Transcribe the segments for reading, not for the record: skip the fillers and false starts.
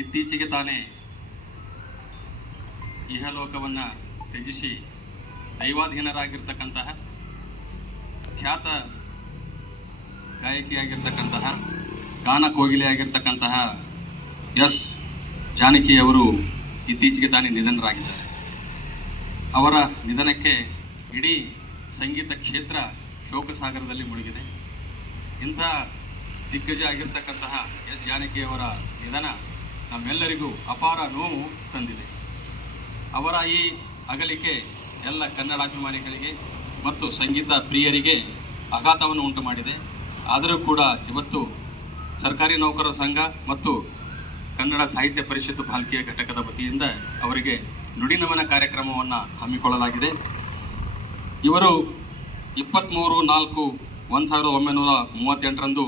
ಇತ್ತೀಚೆಗೆ ತಾನೇ ಇಹಲೋಕವನ್ನು ತ್ಯಜಿಸಿ ದೈವಾಧೀನರಾಗಿರ್ತಕ್ಕಂತಹ ಖ್ಯಾತ ಗಾಯಕಿಯಾಗಿರ್ತಕ್ಕಂತಹ ಗಾನ ಕೋಗಿಲೆಯಾಗಿರ್ತಕ್ಕಂತಹ ಎಸ್ ಜಾನಕಿಯವರು ಇತ್ತೀಚೆಗೆ ತಾನೇ ನಿಧನರಾಗಿದ್ದಾರೆ. ಅವರ ನಿಧನಕ್ಕೆ ಇಡೀ ಸಂಗೀತ ಕ್ಷೇತ್ರ ಶೋಕಸಾಗರದಲ್ಲಿ ಮುಳುಗಿದೆ. ಇಂಥ ದಿಗ್ಗಜ ಆಗಿರ್ತಕ್ಕಂತಹ ಎಸ್ ಜಾನಕಿಯವರ ನಿಧನ ನಮ್ಮೆಲ್ಲರಿಗೂ ಅಪಾರ ನೋವು ತಂದಿದೆ. ಅವರ ಈ ಅಗಲಿಕೆ ಎಲ್ಲ ಕನ್ನಡಾಭಿಮಾನಿಗಳಿಗೆ ಮತ್ತು ಸಂಗೀತ ಪ್ರಿಯರಿಗೆ ಆಘಾತವನ್ನು ಉಂಟು ಮಾಡಿದೆ. ಆದರೂ ಕೂಡ ಇವತ್ತು ಸರ್ಕಾರಿ ನೌಕರರ ಸಂಘ ಮತ್ತು ಕನ್ನಡ ಸಾಹಿತ್ಯ ಪರಿಷತ್ತು ಭಾಲ್ಕಿಯ ಘಟಕದ ವತಿಯಿಂದ ಅವರಿಗೆ ನುಡಿ ನಮನ ಕಾರ್ಯಕ್ರಮವನ್ನು ಹಮ್ಮಿಕೊಳ್ಳಲಾಗಿದೆ. ಇವರು 23/4/1938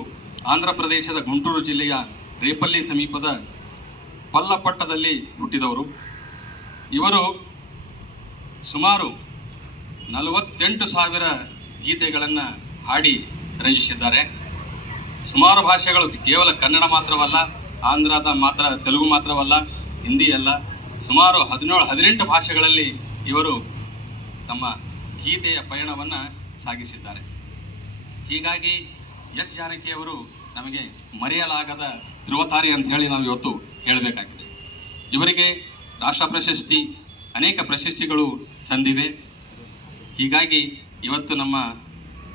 ಆಂಧ್ರ ಪ್ರದೇಶದ ಗುಂಟೂರು ಜಿಲ್ಲೆಯ ರೇಪಲ್ಲಿ ಸಮೀಪದ ಪಲ್ಲಪಟ್ಟದಲ್ಲಿ ಹುಟ್ಟಿದವರು. ಇವರು ಸುಮಾರು 48,000 ಗೀತೆಗಳನ್ನು ಹಾಡಿ ರಚಿಸಿದ್ದಾರೆ. ಸುಮಾರು ಭಾಷೆಗಳು, ಕೇವಲ ಕನ್ನಡ ಮಾತ್ರವಲ್ಲ, ಆಂಧ್ರದ ಮಾತ್ರ, ತೆಲುಗು ಮಾತ್ರವಲ್ಲ, ಹಿಂದಿ ಅಲ್ಲ, ಸುಮಾರು 17-18 ಭಾಷೆಗಳಲ್ಲಿ ಇವರು ತಮ್ಮ ಗೀತೆಯ ಪಯಣವನ್ನು ಸಾಗಿಸಿದ್ದಾರೆ. ಹೀಗಾಗಿ ಎಸ್ ಜಾನಕಿಯವರು ನಮಗೆ ಮರೆಯಲಾಗದ ಧ್ರುವತಾರೆ ಅಂತ ಹೇಳಿ ನಾವು ಇವತ್ತು ಹೇಳಬೇಕಾಗಿದೆ. ಇವರಿಗೆ ರಾಷ್ಟ್ರ ಪ್ರಶಸ್ತಿ, ಅನೇಕ ಪ್ರಶಸ್ತಿಗಳು ಸಂದಿವೆ. ಹೀಗಾಗಿ ಇವತ್ತು ನಮ್ಮ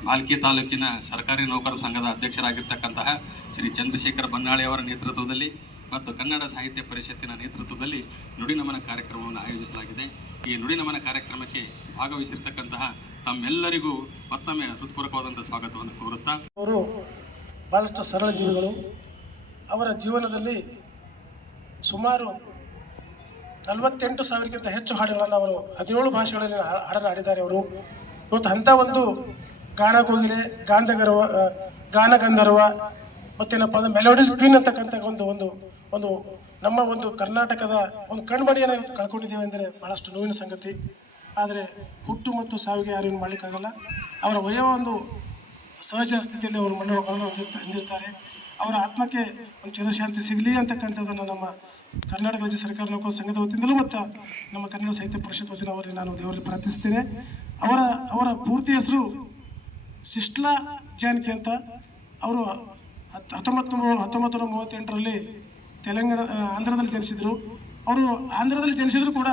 ಭಾಲ್ಕಿ ತಾಲೂಕಿನ ಸರ್ಕಾರಿ ನೌಕರ ಸಂಘದ ಅಧ್ಯಕ್ಷರಾಗಿರ್ತಕ್ಕಂತಹ ಶ್ರೀ ಚಂದ್ರಶೇಖರ ಬನ್ನಾಳಿ ಅವರ ನೇತೃತ್ವದಲ್ಲಿ ಮತ್ತು ಕನ್ನಡ ಸಾಹಿತ್ಯ ಪರಿಷತ್ತಿನ ನೇತೃತ್ವದಲ್ಲಿ ನುಡಿ ನಮನ ಕಾರ್ಯಕ್ರಮವನ್ನು ಆಯೋಜಿಸಲಾಗಿದೆ. ಈ ನುಡಿ ನಮನ ಕಾರ್ಯಕ್ರಮಕ್ಕೆ ಭಾಗವಹಿಸಿರ್ತಕ್ಕಂತಹ ತಮ್ಮೆಲ್ಲರಿಗೂ ಮತ್ತೊಮ್ಮೆ ಹೃತ್ಪೂರ್ವಕವಾದಂಥ ಸ್ವಾಗತವನ್ನು ಕೋರುತ್ತಾ, ಅವರು ಭಾಳಷ್ಟು ಸರಳ ಜೀವಿಗಳು. ಅವರ ಜೀವನದಲ್ಲಿ ಸುಮಾರು 48,000ಕ್ಕಿಂತ ಹೆಚ್ಚು ಹಾಡುಗಳನ್ನು ಅವರು 17 ಭಾಷೆಗಳಲ್ಲಿ ಹಾಡನ್ನು ಹಾಡಿದ್ದಾರೆ. ಅವರು ಇವತ್ತು ಅಂಥ ಒಂದು ಗಾನ ಕೋಗಿಲೆ, ಗಾನಗಂಧರ್ವ ಮತ್ತೇನಪ್ಪ ಅಂದರೆ ಮೆಲೋಡಿಸ್ ಕ್ವೀನ್ ಅಂತಕ್ಕಂಥ ಒಂದು ನಮ್ಮ ಒಂದು ಕರ್ನಾಟಕದ ಒಂದು ಕಣ್ಮಣಿಯನ್ನು ಇವತ್ತು ಕಳ್ಕೊಂಡಿದ್ದೇವೆ ಅಂದರೆ ಭಾಳಷ್ಟು ನೋವಿನ ಸಂಗತಿ. ಆದರೆ ಹುಟ್ಟು ಮತ್ತು ಸಾವಿಗೆ ಯಾರು ಮಾಡಲಿಕ್ಕಾಗಲ್ಲ. ಅವರ ವಯವ ಒಂದು ಸಹಜ ಸ್ಥಿತಿಯಲ್ಲಿ ಅವರು ಮಣ್ಣು ಹೊಂದಿರ್ತಾರೆ. ಅವರ ಆತ್ಮಕ್ಕೆ ಒಂದು ಚಿರಶಾಂತಿ ಸಿಗಲಿ ಅಂತಕ್ಕಂಥದ್ದನ್ನು ನಮ್ಮ ಕರ್ನಾಟಕ ರಾಜ್ಯ ಸರ್ಕಾರ ನೌಕರರ ಸಂಘದ ವತಿಯಿಂದಲೂ ಮತ್ತು ನಮ್ಮ ಕನ್ನಡ ಸಾಹಿತ್ಯ ಪರಿಷತ್ ವತಿಯಿಂದ ಅವರಿಗೆ ನಾನು ದೇವರಲ್ಲಿ ಪ್ರಾರ್ಥಿಸ್ತೇನೆ. ಅವರ ಪೂರ್ತಿ ಹೆಸರು ಸಿಸ್ಲಾ ಜಾನಕಿ ಅಂತ. ಅವರು 1938ರಲ್ಲಿ ಆಂಧ್ರದಲ್ಲಿ ಜನಿಸಿದರು. ಅವರು ಆಂಧ್ರದಲ್ಲಿ ಜನಿಸಿದ್ರು ಕೂಡ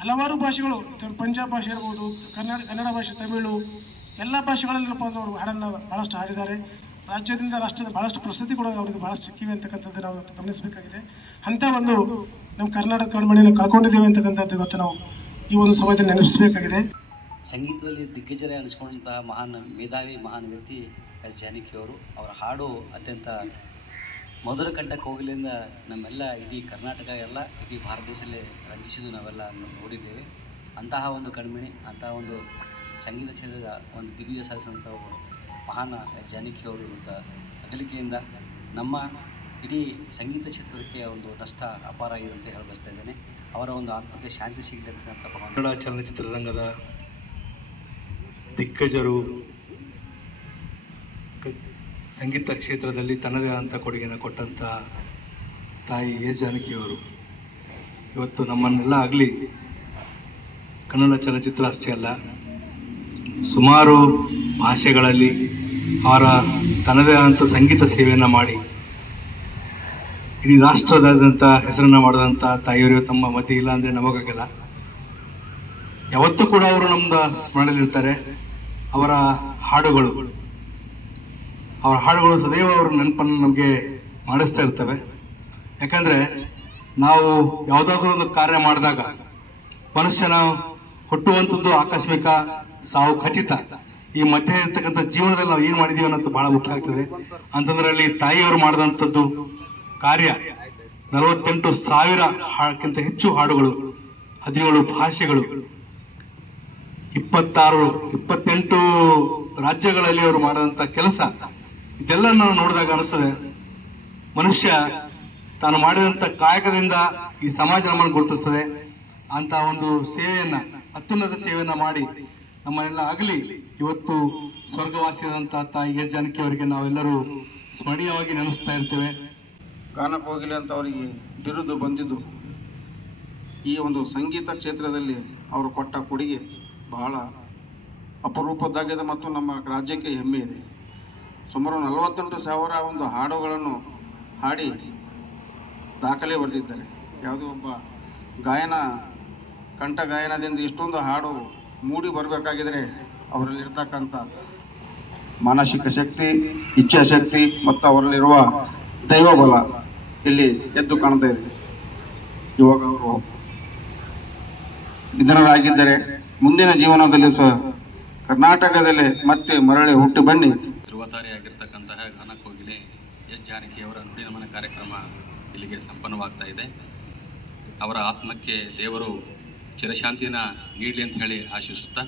ಹಲವಾರು ಭಾಷೆಗಳು, ಪಂಜಾಬ್ ಭಾಷೆ ಇರ್ಬೋದು, ಕನ್ನಡ ಭಾಷೆ, ತಮಿಳು, ಎಲ್ಲ ಭಾಷೆಗಳಲ್ಲಪ್ಪ ಅಂದ್ರೆ ಅವರು ಹಾಡನ್ನು ಭಾಳಷ್ಟು ಹಾಡಿದ್ದಾರೆ. ರಾಜ್ಯದಿಂದ ರಾಷ್ಟ್ರದ ಭಾಳಷ್ಟು ಪ್ರಸಿದ್ಧಿ ಕೂಡ ಅವರಿಗೆ ಭಾಳಷ್ಟು ಸಿಕ್ಕಿವೆ ಅಂತಕ್ಕಂಥದ್ದು ನಾವು ಇವತ್ತು ಗಮನಿಸಬೇಕಾಗಿದೆ. ಅಂಥ ಒಂದು ನಮ್ಮ ಕರ್ನಾಟಕ ಕಣ್ಮಣಿಯನ್ನು ಕಳ್ಕೊಂಡಿದ್ದೇವೆ ಅಂತಕ್ಕಂಥದ್ದು ಇವತ್ತು ನಾವು ಈ ಒಂದು ಸಮಯದಲ್ಲಿ ನೆನಪಿಸಬೇಕಾಗಿದೆ. ಸಂಗೀತದಲ್ಲಿ ದಿಗ್ಗಜರೇ ಅನಿಸ್ಕೊಂಡಂತಹ ಮೇಧಾವಿ ಮಹಾನ್ ವ್ಯಕ್ತಿ ಎಸ್ ಜಾನಕಿಯವರು. ಅವರ ಹಾಡು ಅತ್ಯಂತ ಮಧುರ ಕಂಠ ಕೋಗಿಲೆಯಿಂದ ನಮ್ಮೆಲ್ಲ ಇಡೀ ಕರ್ನಾಟಕ ಎಲ್ಲ ಇಡೀ ಭಾರತ ದೇಶದಲ್ಲಿ ರಂಜಿಸಿದ್ದು ನಾವೆಲ್ಲ ನೋಡಿದ್ದೇವೆ. ಅಂತಹ ಒಂದು ಕಣ್ಮಣಿ, ಅಂತಹ ಒಂದು ಸಂಗೀತ ಕ್ಷೇತ್ರದ ಒಂದು ದಿಗ್ವಿಜಯ ಸಾಧಿಸಿದಂಥ ಒಬ್ಬರು ಮಹಾನ್ ಎಸ್ ಜಾನಕಿಯವರು ಇವತ್ತು ಅಗಲಿಕೆಯಿಂದ ನಮ್ಮ ಇಡೀ ಸಂಗೀತ ಕ್ಷೇತ್ರಕ್ಕೆ ಒಂದು ನಷ್ಟ ಅಪಾರ ಆಗಿದೆ ಅಂತ ಹೇಳಿ ಬಯಸ್ತಾ ಇದ್ದೇನೆ. ಅವರ ಒಂದು ಆತ್ಮಕ್ಕೆ ಶಾಂತಿ ಸಿಗಲಿ ಅಂತಕ್ಕಂಥ ಕನ್ನಡ ಚಲನಚಿತ್ರರಂಗದ ದಿಗ್ಗಜರು, ಸಂಗೀತ ಕ್ಷೇತ್ರದಲ್ಲಿ ತನ್ನದೇ ಆದಂಥ ಕೊಡುಗೆಯನ್ನು ಕೊಟ್ಟಂಥ ತಾಯಿ ಎಸ್ ಜಾನಕಿಯವರು ಇವತ್ತು ನಮ್ಮನ್ನೆಲ್ಲ ಆಗಲಿ ಕನ್ನಡ ಚಲನಚಿತ್ರ ಅಷ್ಟೇ ಅಲ್ಲ, ಸುಮಾರು ಭಾಷೆಗಳಲ್ಲಿ ಅವರ ತನ್ನದೇ ಆದಂಥ ಸಂಗೀತ ಸೇವೆಯನ್ನು ಮಾಡಿ ಇಡೀ ರಾಷ್ಟ್ರದಾದ್ಯಂತ ಹೆಸರನ್ನು ಮಾಡಿದಂಥ ತಾಯಿಯವರು ತಮ್ಮ ಮಧ್ಯೆ ಇಲ್ಲ ಅಂದರೆ ನಮಗಾಗಲ್ಲ. ಯಾವತ್ತೂ ಕೂಡ ಅವರು ನಮ್ಮದು ಸ್ಮರಣೆಯಲ್ಲಿರ್ತಾರೆ. ಅವರ ಹಾಡುಗಳು ಸದೈವ ಅವರ ನೆನಪನ್ನು ನಮಗೆ ಮಾಡಿಸ್ತಾ ಇರ್ತವೆ. ಯಾಕಂದರೆ ನಾವು ಯಾವುದಾದ್ರೂ ಒಂದು ಕಾರ್ಯ ಮಾಡಿದಾಗ ಮನುಷ್ಯನ ಹುಟ್ಟುವಂಥದ್ದು ಆಕಸ್ಮಿಕ, ಸಾವು ಖಚಿತ. ಈ ಮಧ್ಯೆ ಇರ್ತಕ್ಕಂಥ ಜೀವನದಲ್ಲಿ ನಾವು ಏನು ಮಾಡಿದ್ದೀವಿ ಅನ್ನೋದು ಬಹಳ ಮುಖ್ಯ ಆಗ್ತದೆ. ಅಂತಂದ್ರಲ್ಲಿ ತಾಯಿಯವರು ಮಾಡಿದಂಥದ್ದು ಕಾರ್ಯ 48,000ಕ್ಕಿಂತ ಹೆಚ್ಚು ಹಾಡುಗಳು, 17 ಭಾಷೆಗಳು, 28 ರಾಜ್ಯಗಳಲ್ಲಿ ಅವರು ಮಾಡಿದಂಥ ಕೆಲಸ, ಇದೆಲ್ಲ ನಾವು ನೋಡಿದಾಗ ಅನಿಸ್ತದೆ ಮನುಷ್ಯ ತಾನು ಮಾಡಿದಂಥ ಕಾಯಕದಿಂದ ಈ ಸಮಾಜ ನಮ್ಮನ್ನು ಗುರುತಿಸ್ತದೆ. ಅಂತ ಒಂದು ಸೇವೆಯನ್ನು, ಅತ್ಯುನ್ನತ ಸೇವೆಯನ್ನು ಮಾಡಿ ನಮ್ಮನ್ನೆಲ್ಲ ಆಗಲಿ ಇವತ್ತು ಸ್ವರ್ಗವಾಸಿಯಾದಂಥ ತಾಯಿ ಎಸ್ ಜಾನಕಿ ಅವರಿಗೆ ನಾವೆಲ್ಲರೂ ಸ್ಮರಣೀಯವಾಗಿ ನೆನೆಸ್ತಾ ಇರ್ತೇವೆ. ಗಾನಕೋಗಿಲೆ ಅಂತ ಅವರಿಗೆ ಬಿರುದು ಬಂದಿದ್ದು ಈ ಒಂದು ಸಂಗೀತ ಕ್ಷೇತ್ರದಲ್ಲಿ ಅವರು ಕೊಟ್ಟ ಕೊಡುಗೆ ಬಹಳ ಅಪರೂಪದ್ದಾಗಿದೆ ಮತ್ತು ನಮ್ಮ ರಾಜ್ಯಕ್ಕೆ ಹೆಮ್ಮೆ ಇದೆ. ಸುಮಾರು 48,000 ಒಂದು ಹಾಡುಗಳನ್ನು ಹಾಡಿ ದಾಖಲೆ ಬರೆದಿದ್ದಾರೆ. ಯಾವುದೋ ಒಬ್ಬ ಕಂಠ ಗಾಯನದಿಂದ ಇಷ್ಟೊಂದು ಹಾಡು ಮೂಡಿ ಬರಬೇಕಾಗಿದ್ರೆ ಅವರಲ್ಲಿರ್ತಕ್ಕಂಥ ಮಾನಸಿಕ ಶಕ್ತಿ, ಇಚ್ಛಾಶಕ್ತಿ ಮತ್ತು ಅವರಲ್ಲಿರುವ ದೈವಬಲ ಇಲ್ಲಿ ಎದ್ದು ಕಾಣ್ತಾ ಇದೆ. ಇವಾಗ ಅವರು ನಿಧನರಾಗಿದ್ದರೆ ಮುಂದಿನ ಜೀವನದಲ್ಲಿ ಕರ್ನಾಟಕದಲ್ಲೇ ಮತ್ತೆ ಮರಳಿ ಹುಟ್ಟು ಬನ್ನಿ. ಧ್ರುವತಾರೆಯಾಗಿರ್ತಕ್ಕಂತಹ ಗಾನಕೋಗಿಲೆ ಎಸ್ ಜಾನಕಿಯವರ ನುಡಿ ನಮನ ಕಾರ್ಯಕ್ರಮ ಇಲ್ಲಿಗೆ ಸಂಪನ್ನವಾಗ್ತಾ ಇದೆ. ಅವರ ಆತ್ಮಕ್ಕೆ ದೇವರು ಚಿರಶಾಂತಿಯನ್ನು ನೀಡಲಿ ಅಂತ ಹೇಳಿ ಆಶಿಸುತ್ತಾ